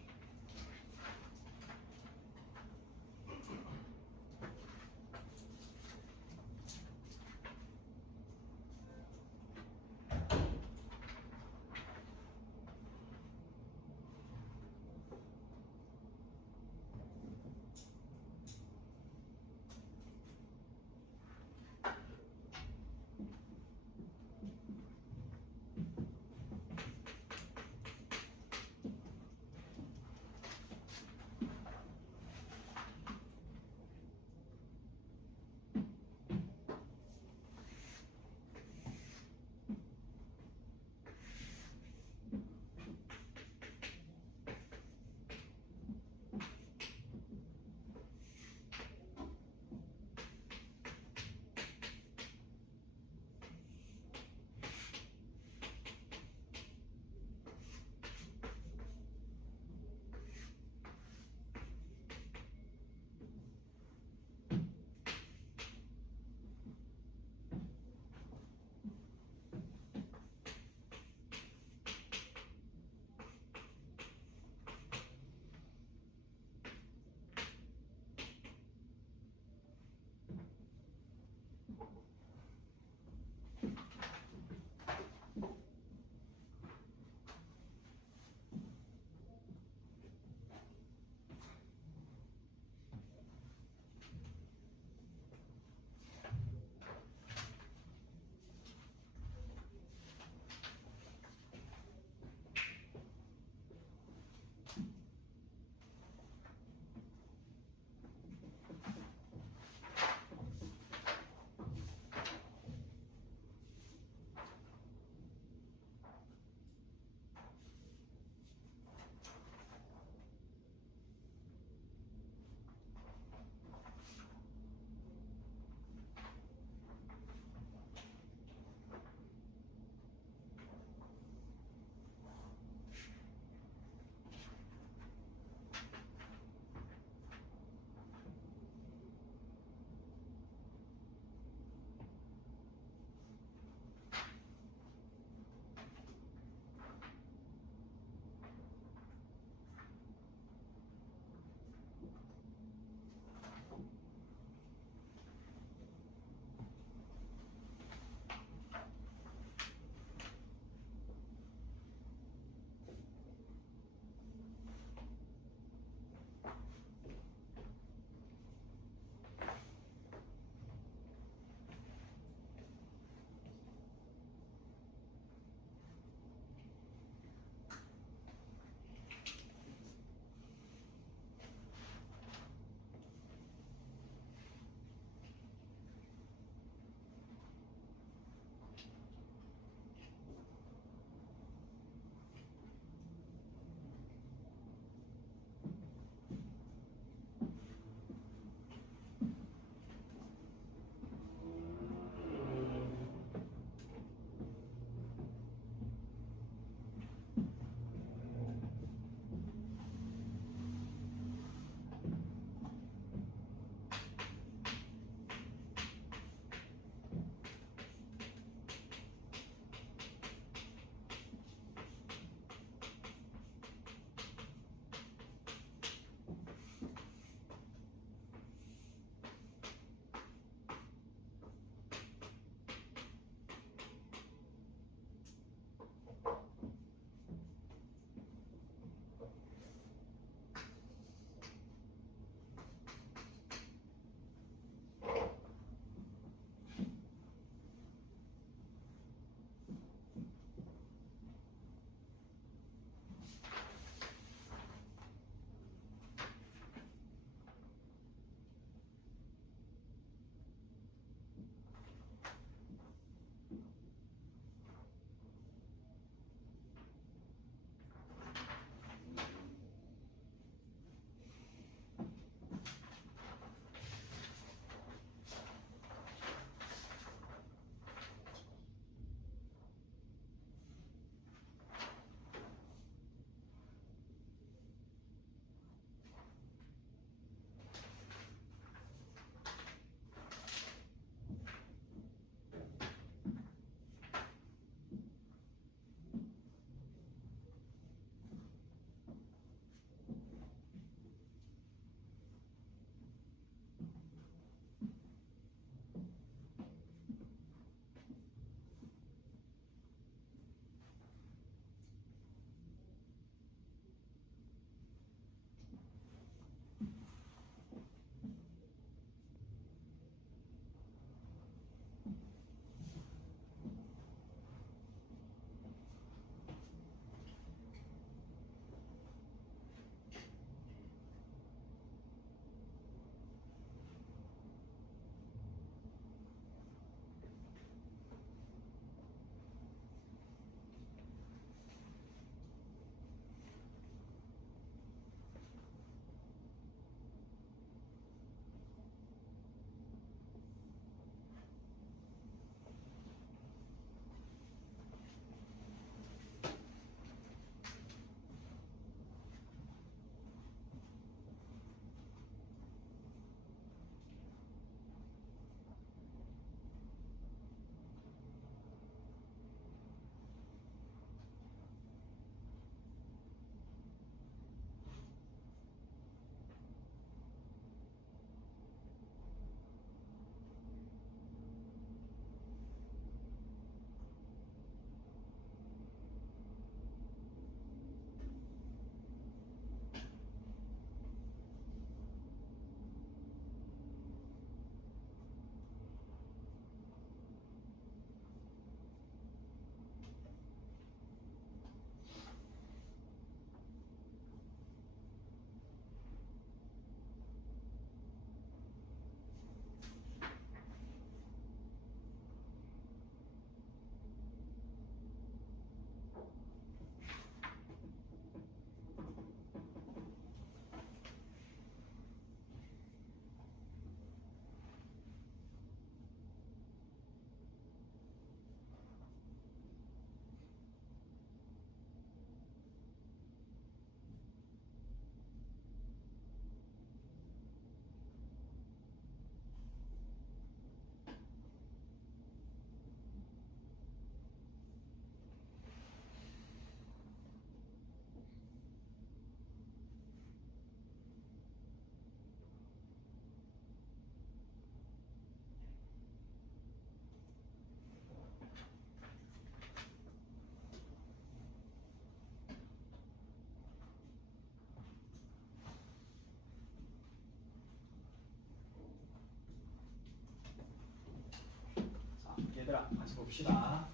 얘들아 같이 봅시다.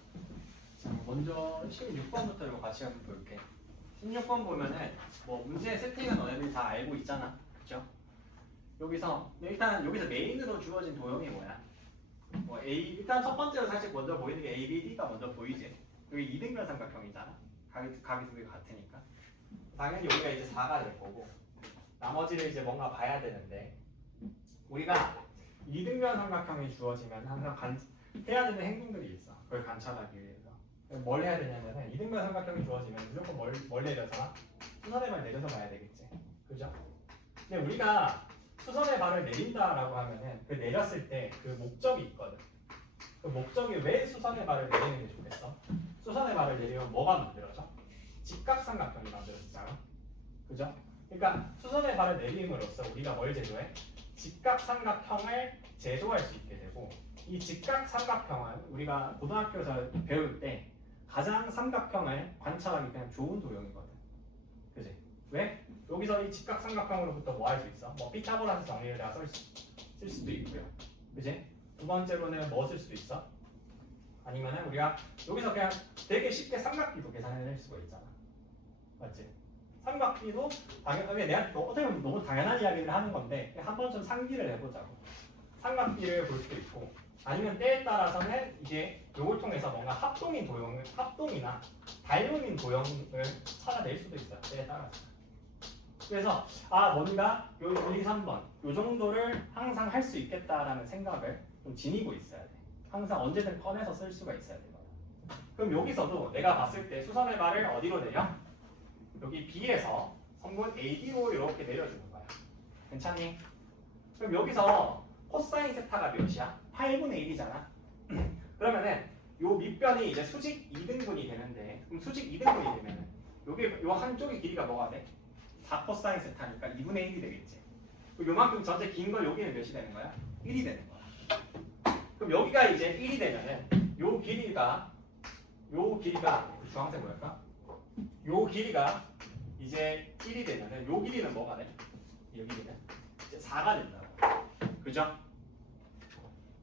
자, 먼저 16번부터 이거 같이 한번 볼게. 16번 보면은 뭐 문제 세팅은 너네들이 다 알고 있잖아, 그렇죠? 여기서 일단 여기서 메인으로 주어진 도형이 뭐야? 뭐 A 일단 첫 번째로 사실 먼저 보이는 게 ABD가 먼저 보이지. 여기 이등변 삼각형이잖아. 각이 두 개 같으니까. 당연히 여기가 이제 4가 될 거고. 나머지를 이제 뭔가 봐야 되는데 우리가 이등변 삼각형이 주어지면 항상 해야 되는 행동들이 있어. 그걸 관찰하기 위해서. 뭘 해야 되냐면은 이등변 삼각형이 주어지면 무조건 뭘 내려서 수선의 발 내려서 봐야 되겠지. 그죠? 근데 우리가 수선의 발을 내린다라고 하면은 그 내렸을 때 그 목적이 있거든. 그 목적이 왜 수선의 발을 내리는 게 좋겠어? 수선의 발을 내리면 뭐가 만들어져? 직각삼각형이 만들어지잖아. 그죠? 그러니까 수선의 발을 내림으로써 우리가 뭘 제조해? 직각삼각형을 제조할 수 있게 되고 이 직각삼각형은 우리가 고등학교에서 배울 때 가장 삼각형을 관찰하기 그냥 좋은 도형이거든. 그지? 왜? 여기서 이 직각삼각형으로부터 뭐 할 수 있어? 뭐 피타고라스 정리를 다 쓸 수도 있고요. 그지? 두 번째로는 뭐 쓸 수도 있어? 아니면은 우리가 여기서 그냥 되게 쉽게 삼각비도 계산해낼 수가 있잖아. 맞지? 삼각비도 당연하게 내가 어떻게 보면 너무 당연한 이야기를 하는 건데 한 번 좀 상기를 해보자고. 삼각비를 볼 수도 있고 아니면 때에 따라서는 이제 요걸 통해서 뭔가 합동이나 닮음인 도형을 찾아낼 수도 있어요. 때에 따라서. 그래서 뭔가 요 1, 2, 3번 요 정도를 항상 할 수 있겠다라는 생각을 좀 지니고 있어야 돼. 항상 언제든 꺼내서 쓸 수가 있어야 되거든. 그럼 여기서도 내가 봤을 때 수선의 발을 어디로 내려? 여기 B에서 선분 AB로 이렇게 내려주는 거야. 괜찮니? 그럼 여기서 코사인 세타가 몇이야? 8분의 1이잖아. 그러면은 요 밑변이 이제 수직 2등분이 되는데 그럼 수직 2등분이 되면은 여기 요 한쪽의 길이가 뭐가 돼? 4 코사인 세타니까 2분의 1이 되겠지. 그럼 요만큼 전체 긴 걸 여기는 몇이 되는 거야? 1이 되는 거야. 그럼 여기가 이제 1이 되면은 요 길이가 주황색 뭐랄까? 요 길이가 이제 1이 되면은 요 길이는 뭐가 돼? 이 길이는 이제 4가 된다고. 그죠?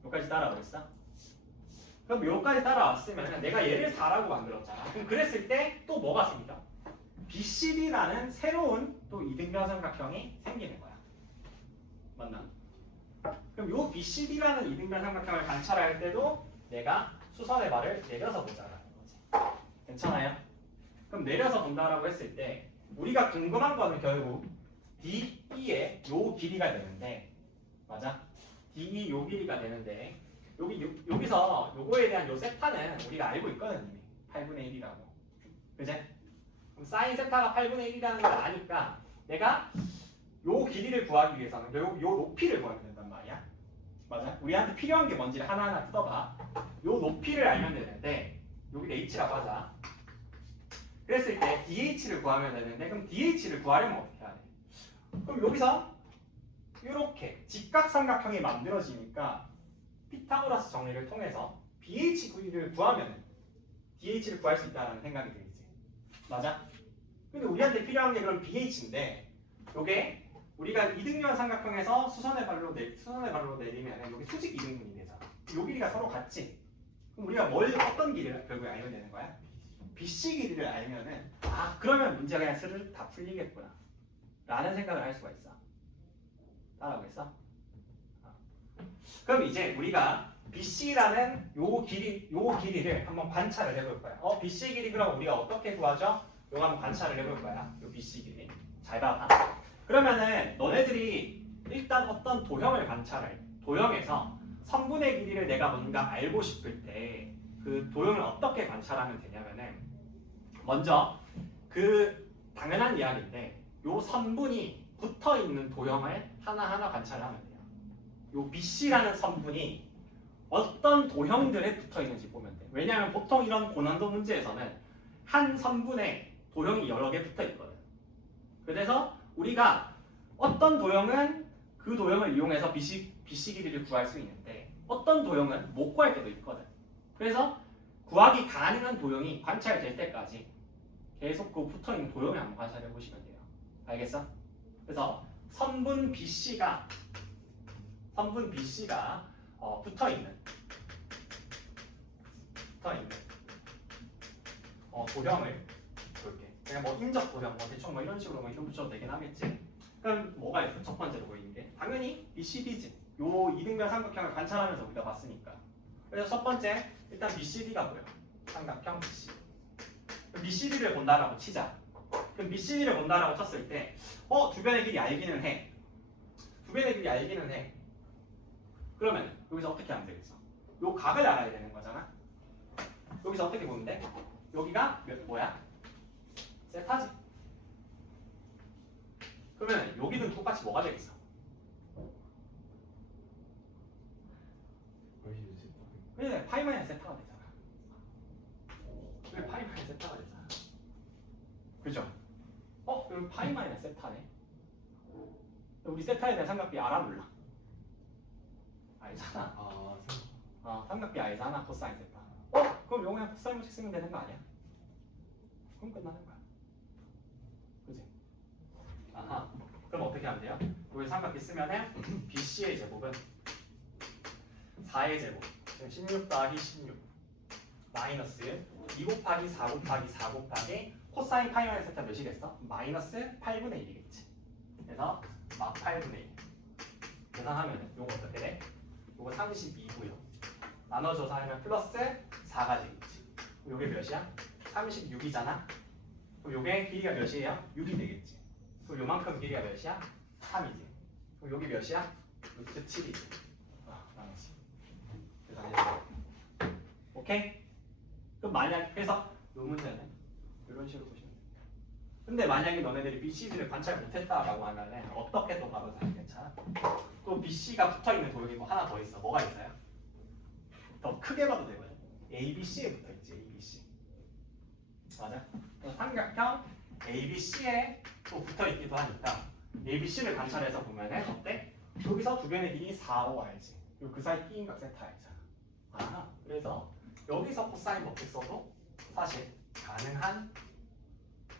여기까지 따라오겠어? 그럼 여기까지 따라왔으면 내가 얘를 4라고 만들었잖아. 그럼 그랬을 때 또 뭐가 생겨? BCD라는 새로운 또 이등변 삼각형이 생기는 거야. 맞나? 그럼 요 BCD라는 이등변 삼각형을 관찰할 때도 내가 수선의 발을 내려서 보자라는 거지. 괜찮아요? 그럼 내려서 본다라고 했을 때 우리가 궁금한 거는 결국 DE의 요 길이가 되는데 맞아? DE 요 길이가 되는데 여기서 요거에 대한 요 세타는 우리가 알고 있거든 이미 8분의 1이라고. 그제? 그럼 사인 세타가 8분의 1이라는 걸 아니까 내가 요 길이를 구하기 위해서는 결국 요 높이를 구하게 된단 말이야. 맞아? 우리한테 필요한 게 뭔지를 하나하나 뜯어봐. 요 높이를 알면 되는데 여기 h라고 하자. 그랬을 때 DH를 구하면 되는데 그럼 DH를 구하려면 어떻게 해야 돼? 그럼 여기서 이렇게 직각삼각형이 만들어지니까 피타고라스 정리를 통해서 BH를 구하면 DH를 구할 수 있다는 생각이 들지. 맞아? 근데 우리한테 필요한 게 그럼 BH인데 요게 우리가 이등변 삼각형에서 수선의 발로 내리면 여기 수직 이등분이 되잖아. 요 길이가 서로 같지? 그럼 우리가 어떤 길이를 결국에 알면 되는 거야? BC 길이를 알면은 그러면 문제가 그냥 스르륵 다 풀리겠구나 라는 생각을 할 수가 있어. 따라오겠어? 그럼 이제 우리가 BC라는 요 길이를 한번 관찰을 해볼 거야. BC 길이 그럼 우리가 어떻게 구하죠? 요거 한번 관찰을 해볼 거야. 요 BC 길이. 잘 봐봐. 그러면은 너네들이 일단 어떤 도형을 관찰해. 도형에서 선분의 길이를 내가 뭔가 알고 싶을 때 그 도형을 어떻게 관찰하면 되냐면은 먼저 그 당연한 이야기인데 요 선분이 붙어 있는 도형을 하나하나 관찰하면 돼요. 요 BC라는 선분이 어떤 도형들에 붙어 있는지 보면 돼. 왜냐하면 보통 이런 고난도 문제에서는 한 선분에 도형이 여러 개 붙어 있거든. 그래서 우리가 어떤 도형은 그 도형을 이용해서 BC 길이를 구할 수 있는데 어떤 도형은 못 구할 때도 있거든. 그래서 구하기 가능한 도형이 관찰될 때까지 계속 그 붙어있는 도형을 한번 관찰해 보시면 돼요. 알겠어? 그래서 선분 BC가 붙어있는 도형을 볼게. 그냥 뭐 인적 도형, 뭐 대충 뭐 이런 식으로 뭐 이름 붙여도 되긴 하겠지. 그럼 뭐가 있어? 첫 번째로 보이는 게 당연히 BCD지. 요 이등변 삼각형을 관찰하면서 우리가 봤으니까. 그래서 첫 번째 일단 BCD가 뭐야? 삼각형 BCD. BCD를 본다라고 치자. 그럼 BCD를 본다라고 쳤을 때, 주변의 길이 알기는 해. 주변의 길이 알기는 해. 그러면 여기서 어떻게 하면 되겠어? 요 각을 알아야 되는 거잖아. 여기서 어떻게 보면 돼? 여기가 뭐야? 세타지. 그러면 여기는 똑같이 뭐가 되겠어? 그래, 파이 마이너스 세타가 되잖아. 그래, 파이 마이너스 세타가 되잖아. 그죠? 그럼 파이 마이너스 세타네. 우리 세타에 대한 삼각비 알아 몰라? 알잖아. 삼각비 알잖아. 코사인 세타. 그럼 용량 코사인 법칙 쓰면 되는 거 아니야? 그럼 끝나는 거야. 그지? 아하. 그럼 어떻게 하면 돼요? 여기 삼각비 쓰면은 BC의 제곱은 4의 제곱. 16 더하기 16 마이너스 2 곱하기 4 곱하기 4 곱하기 코사인 파이 마이너스 세타 몇이 됐어? 마이너스 8분의 1이겠지. 그래서 막 8분의 1 계산하면 요거 어떻게 돼? 요거 32고요. 나눠줘서 하면 플러스 4가 되겠지. 요게 몇이야? 36이잖아. 그럼 요게 길이가 몇이에요? 6이 되겠지. 그럼 요만큼 길이가 몇이야? 3이지. 그럼 여기 몇이야? 루트 7이지. 나머지. 오케이? 그럼 만약 그래서 요 문제는 이런 식으로 보시면 돼요. 근데 만약에 너네들이 BCD를 관찰 못했다라고 하면은 어떻게 또 봐도 다 괜찮아. 또 BC가 붙어있는 도형이 뭐 하나 더 있어. 뭐가 있어요? 더 크게 봐도 되거든. ABC에 붙어있지. ABC. 맞아? 삼각형 ABC에 또 붙어있기도 하니까 ABC를 관찰해서 보면은 어때? 여기서 주변의 길이 4, 5 알지? 그리고 그 사이 B인각 세타 알잖아. 그래서 여기서 코사인 법칙 써도 사실 가능한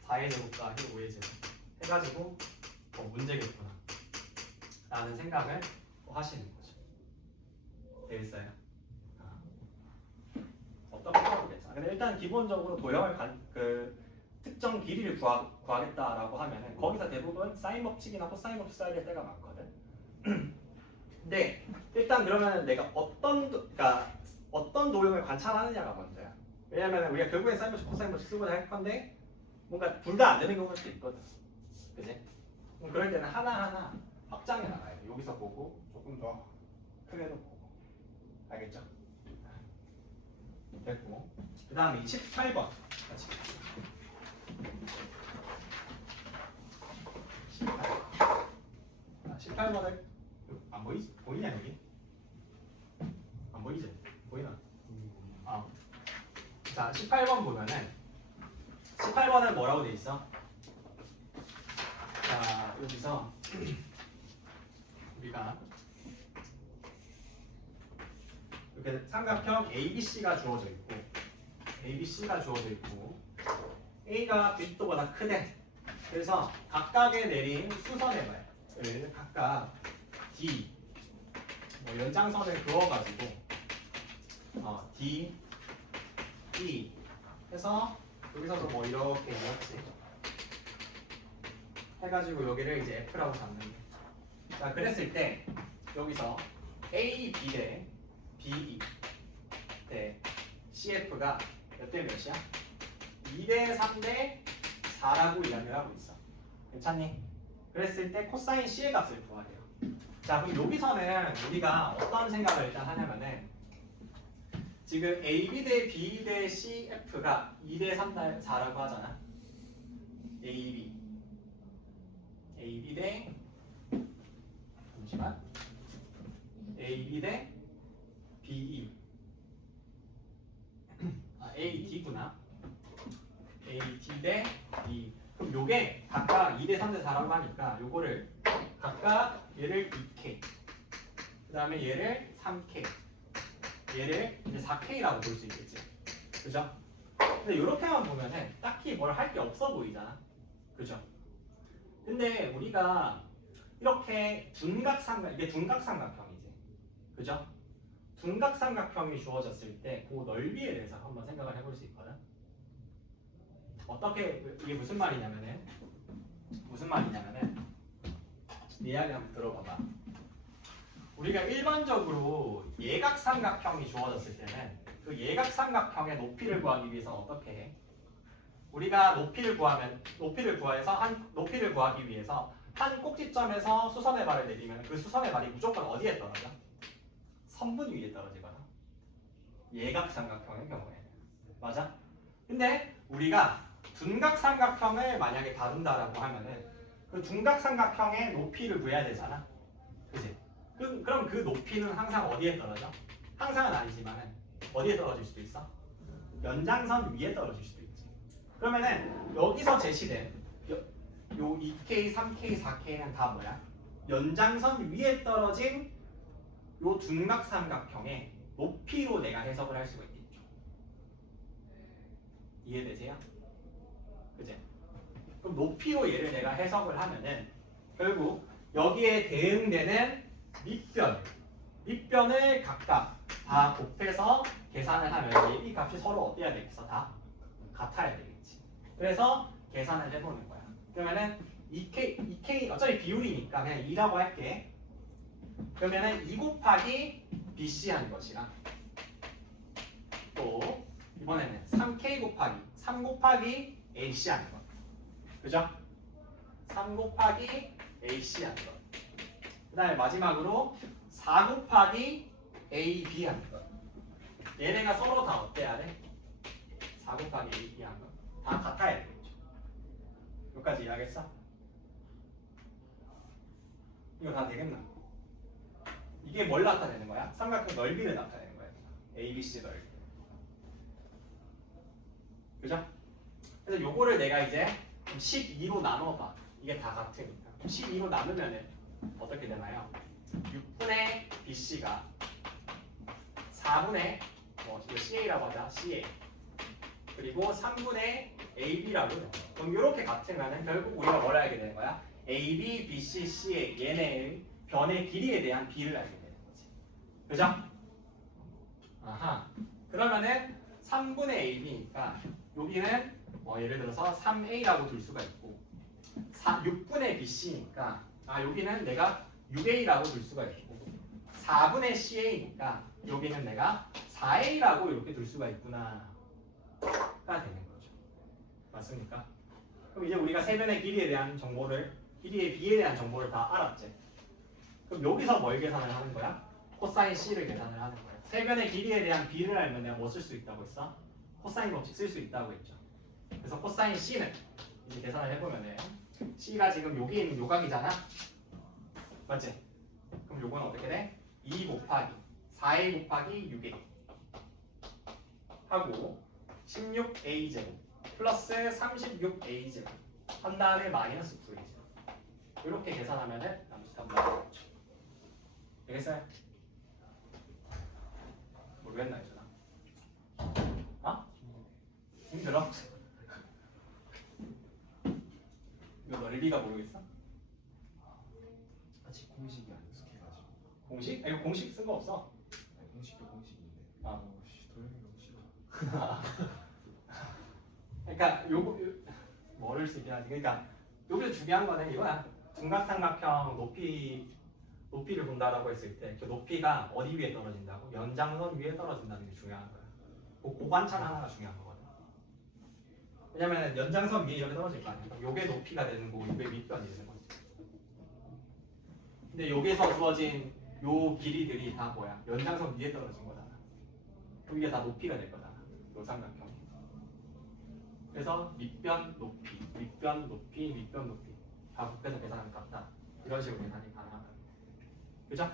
4의 제곱 더하기 5의 제곱 해가지고 문제겠구나 라는 생각을 하시는 거죠. 되겠어요? 어떻게 해도 괜찮아. 근데 일단 기본적으로 도형을 특정 길이를 구하겠다라고 하면은 거기서 대부분 사인 법칙이나 코사인 법칙 써야 될 때가 많거든. 근데 일단 그러면 내가 어떤 도형을 관찰하느냐가 먼저야. 왜냐면 우리가 결국엔 사인 법칙, 코사인 법칙 쓰고자 할 건데 뭔가 둘 다 안 되는 경우도 있거든. 그지? 그럴 때는 하나하나 확장해 나가야 돼. 여기서 보고 조금 더 크게도 보고. 알겠죠? 됐고. 그 다음에 18번 같이. 18번을 안 보이지? 보이냐 여기? 안 보이지? 보이나? 자, 18번 보면은 18번은 뭐라고 돼 있어? 자, 여기서 우리가 이렇게 삼각형 ABC가 주어져 있고 A가 90도보다 크대. 그래서 각각에 내린 수선의 발을 각각 D 연장선을 그어가지고 D, E 해서 여기서도 뭐 이렇게 해가지고 여기를 이제 F라고 잡는 게. 자, 그랬을 때 여기서 A, B 대 B, E 대 CF가 몇 대 몇이야? 2대 3대 4라고 이야기를 하고 있어. 괜찮니? 그랬을 때 코사인 C의 값을 구하래요. 자, 그럼 여기서는 우리가 어떤 생각을 일단 하냐면은 지금 AB 대 B 대 CF가 2대 3 대 4라고 하잖아. AB 대 잠시만 AB 대 BE AD구나. AD 대 E. 그럼 요게 각각 2대 3 대 4라고 하니까 요거를 각각 얘를 2K 그 다음에 얘를 3K 얘를 이제 4K라고 볼 수 있겠지. 그죠? 근데 이렇게만 보면은 딱히 뭘 할 게 없어 보이잖아. 그죠? 근데 우리가 이렇게 이게 둔각삼각형이지. 그죠? 둔각삼각형이 주어졌을 때 그 넓이에 대해서 한번 생각을 해볼 수 있거든. 어떻게 이게 무슨 말이냐면은 이야기 한번 들어봐봐. 우리가 일반적으로 예각삼각형이 주어졌을 때는 그 예각삼각형의 높이를 구하기 위해서 어떻게 해? 우리가 높이를 구하기 위해서 한 꼭지점에서 수선의 발을 내리면 그 수선의 발이 무조건 어디에 떨어져? 선분 위에 떨어지거나. 예각삼각형의 경우에는. 맞아? 근데 우리가 둔각삼각형을 만약에 다룬다라고 하면은 그 둔각삼각형의 높이를 구해야 되잖아. 그지? 그럼 그 높이는 항상 어디에 떨어져? 항상은 아니지만은 어디에 떨어질 수도 있어? 연장선 위에 떨어질 수도 있지. 그러면은 여기서 제시된 요 2K, 3K, 4K는 다 뭐야? 연장선 위에 떨어진 요 둔각삼각형의 높이로 내가 해석을 할 수가 있겠죠. 이해되세요? 그지? 그럼 높이로 얘를 내가 해석을 하면은 결국 여기에 대응되는 밑변을 각각 다 곱해서 계산을 하면 이 값이 서로 어때야 되겠어? 다 같아야 되겠지. 그래서 계산을 해보는 거야. 그러면은 2K 어차피 비율이니까 그냥 2라고 할게. 그러면은 2 곱하기 BC 한 것이랑 또 이번에는 3 곱하기 AC 한 것. 그죠? 3 곱하기 AC 한 것. 그 다음에 마지막으로 4 곱하기 AB 한 것. 얘네가 서로 다 어때야 돼? 4 곱하기 AB 한 것. 다 같아야 되겠죠. 여기까지 이해하겠어? 이거 다 되겠나? 이게 뭘 나타내는 거야? 삼각형 넓이를 나타내는 거야. ABC 넓이. 그죠? 그래서 요거를 내가 이제 12로 나눠봐. 이게 다 같으니까. 12로 나누면은 어떻게 되나요? 6분의 BC가 4분의 이거 CA라고 하자. CA. 그리고 3분의 AB라고 해요. 그럼 이렇게 같으면은 결국 우리가 뭘 알게 되는 거야? AB, BC, CA 얘네의 변의 길이에 대한 비를 알게 되는 거지. 그죠? 아하. 그러면은 3분의 AB니까 여기는 예를 들어서 3A라고 둘 수가 있고 6분의 BC니까 여기는 내가 6A라고 둘 수가 있고 4분의 CA니까 여기는 내가 4A라고 이렇게 둘 수가 있구나 가 되는 거죠. 맞습니까? 그럼 이제 우리가 세변의 길이에 대한 정보를 길이의 비에 대한 정보를 다 알았지. 그럼 여기서 뭘 계산을 하는 거야? 코사인 C를 계산을 하는 거야. 세변의 길이에 대한 비를 알면 내가 뭐 쓸 수 있다고 했어? 코사인 법칙 쓸 수 있다고 했죠. 그래서 코사인 C는 이제 계산을 해보면은 C가 지금 여기 있는 요각이잖아. 맞지? 그럼 요건 어떻게 돼? 2 곱하기 4A 곱하기 6A 하고 16A 제곱 플러스 36A 제곱 한 다음에 마이너스 9A 제곱 이렇게 계산하면은 남짓한 나오겠죠. 되겠어요? 모르겠나 이제나? 힘들어? 이거 넓이가 모르겠어? 아직 공식이 안 익숙해가지고. 공식? 이거 공식 쓴 거 없어. 아니, 공식도 공식인데. 씨, 도형이 너무 싫어. 그러니까 뭐를 쓰긴 하지. 그러니까 여기서 중요한 거는 이거야. 둔각삼각형 높이를 본다라고 했을 때 그 높이가 어디 위에 떨어진다고? 연장선 위에 떨어진다는 게 중요한 거야. 그 관찰 하나가 중요한 거거든. 왜냐면 연장선 위에 이렇게 떨어질 거 아니야. 요게 높이가 되는 거고 요게 밑변이 되는 거지. 근데 여기서 주어진 요 길이들이 다 뭐야? 연장선 위에 떨어진 거잖아. 그럼 이게 다 높이가 될 거잖아. 요 삼각형. 그래서 밑변 높이, 밑변 높이, 밑변 높이 다 곱해서 계산하면 같다. 이런 식으로 계산이 가능하다. 그죠?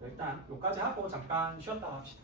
일단 여기까지 하고 잠깐 쉬었다 합시다.